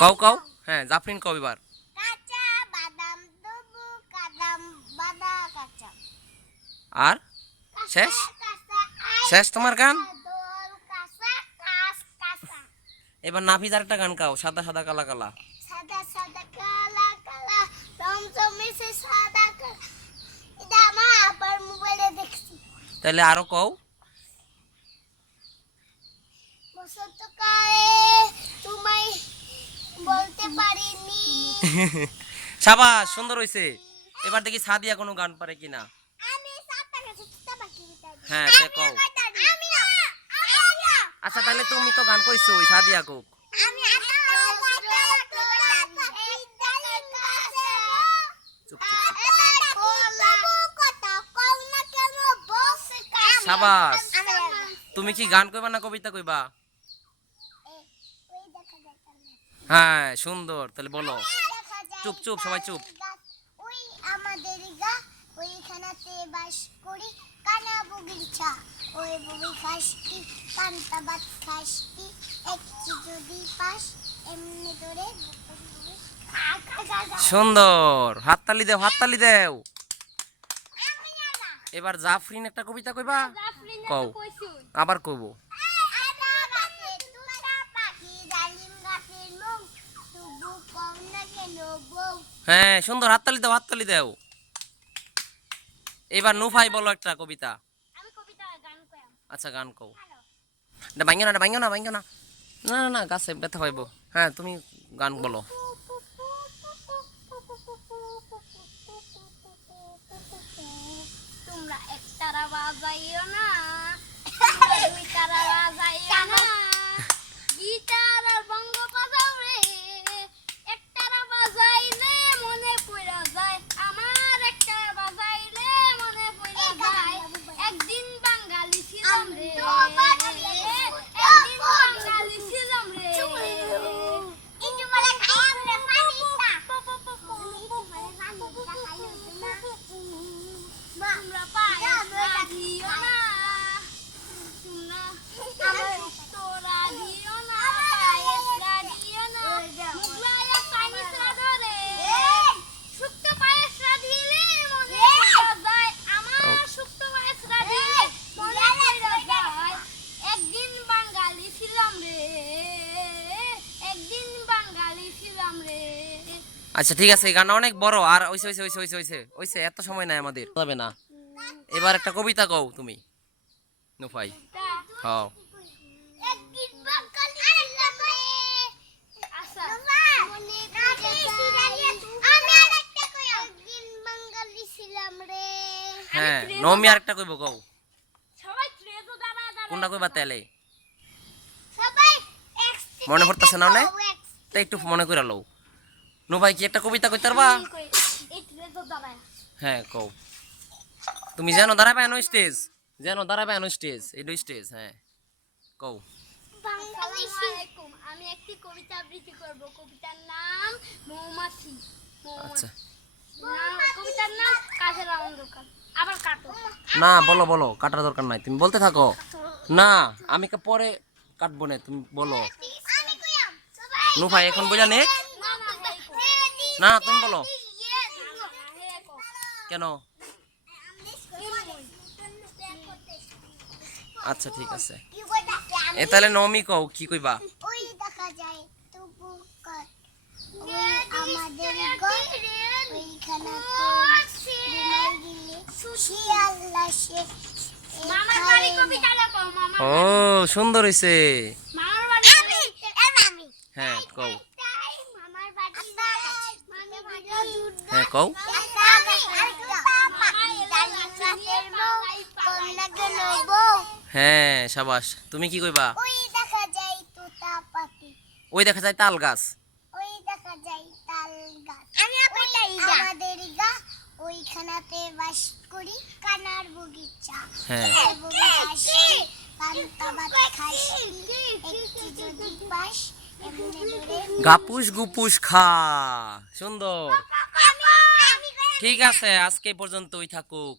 কও কও হ্যাঁ জাফরিন কও এবার কাঁচা বাদাম দুবু কাদাম বাদা কাঁচা আর শেষ কাঁচা শেষ তোমার গান দোল কাঁচা কাঁচ কাঁচা এবার নাফিস একটা গান গাও সাদা সাদা কালা কালা সাদা সাদা কালা কালা রমজমেছে সাদা কালা এটা আমার আবার মোবাইলে দেখছি তাহলে আরো কও বসন্তকালে তোমায় বলতে পারিনি শাবাশ সুন্দর হইছে এবার দেখি সাদিয়া কোনো গান পারে কিনা আমি সাতটা কাছে চিতা বাকি হ্যাঁ তে কও আমি আচ্ছা তাহলে তুমি তো গান কইছো ওই সাদিয়া কোক আমি চুপ চুপ শাবাশ তুমি কি গান কইবা না কবিতা কইবা হ্যাঁ সুন্দর তাহলে বলো চুপ চুপ সবাই চুপ ওই আমাদের গা ওইখানেতে বাস করি কানা বগিচা ওই বগি খাসটি কান্তা বাত খাসটি একটি যদি পাস এমনি ধরে সুন্দর হাততালি দেও হাততালি দেও এবার জাফরিন একটা কবিতা কইবা কও আবার কইবো হ্যাঁ সুন্দর হাততালি দাও হাততালি দাও এবার নুফাই বলো একটা কবিতা আচ্ছা গান কও না ভাঙ্গো না ভাঙ্গো না ভাঙ্গো না না না না গাছে ব্যথা পাইবো হ্যাঁ তুমি গান বলো তোমরা একটারা বাজাইও না দুইটারা বাজাইও না গিটার আর বঙ্গ বাজাও রে একটারা বাজাইলে মনে পড়া যায় আমার একটা বাজাইলে মনে পড়া যায় একদিন বাঙালি ছিলাম রে একদিন বাঙালি ছিলাম রে ইন্দু বলে খায়াম রে পানিটা তোমরা পায়ে দিও না তোরা দিও না পায়ে দিও না মুগলায়া পানি ধরে সুক্ত পায়ে দিলে মনে পড়া যায় আমার সুক্ত পায়ে দিলে মনে পড়া যায় একদিন বাঙালি ছিলাম রে একদিন বাঙালি ছিলাম রে আচ্ছা ঠিক আছে এই গানটা অনেক বড় আর ওইসে ওইসে ওইসে ওইসে ওইসে ওইসে এত সময় নাই আমাদের যাবে না এবার একটা কবিতা কও তুমি নুফাই হ্যাঁ একদিন বাঙালি ছিলাম রে আচ্ছা আমি আরেকটা কই একদিন বাঙালি ছিলাম রে হ্যাঁ নমি আরেকটা কইবো কও সবাই ট্রেজো দাঁড়া কোনটা কইবা তাইলে সবাই মনে পড়তাছে না নে তাই একটু মনে কইরা লও নুফাই কি একটা কবিতা কইতে পারবা এই ট্রেজো দাঁড়া হ্যাঁ কও তুমি জানো দাঁড়াবে আনো স্টেজ জানো দাঁড়াবে আনো স্টেজ এইডো স্টেজ হ্যাঁ কও আসসালামু আমি একটি কবিতা আবৃত্তি করব কবিতার নাম মৌমাছি আচ্ছা কবিতার নাম কাঠের অন্ধকার আবার কাটো না বলো বলো কাটার দরকার নাই তুমি বলতে থাকো না আমি পরে কাটবো না তুমি বলো আমি কইয়াম সবাই নুফাই এখন বুঝা নে না না তুমি বলো কেন আচ্ছা ঠিক আছে এ তাহলে নমি কও কি কইবা ওই দেখা যায় তবু কর ওই আমাদের ঘর ওইখানে ঘুমাই দিলে শিয়াল্লা সে মামার বাড়ি কবিতা লেখো মামা ও সুন্দর হইছে মামার বাড়ি আমি হ্যাঁ কও মামার বাড়ি মানে ভালো দুধ হ্যাঁ কও হ্যাঁ সাবাস তুমি কি কইবা ওই দেখা যায় তোতা পাখি ওই দেখা যায় তাল গাছ ওই দেখা যায় তাল গাছ আমাদের গা ওইখানেতে বাস করি কানার বগিচা হ্যাঁ কান্তাবাদ খাসি একটি যদি পাস এমনি ধরে গাপুস গুপুস খা সুন্দর ঠিক আছে আজকে পর্যন্তই থাকুক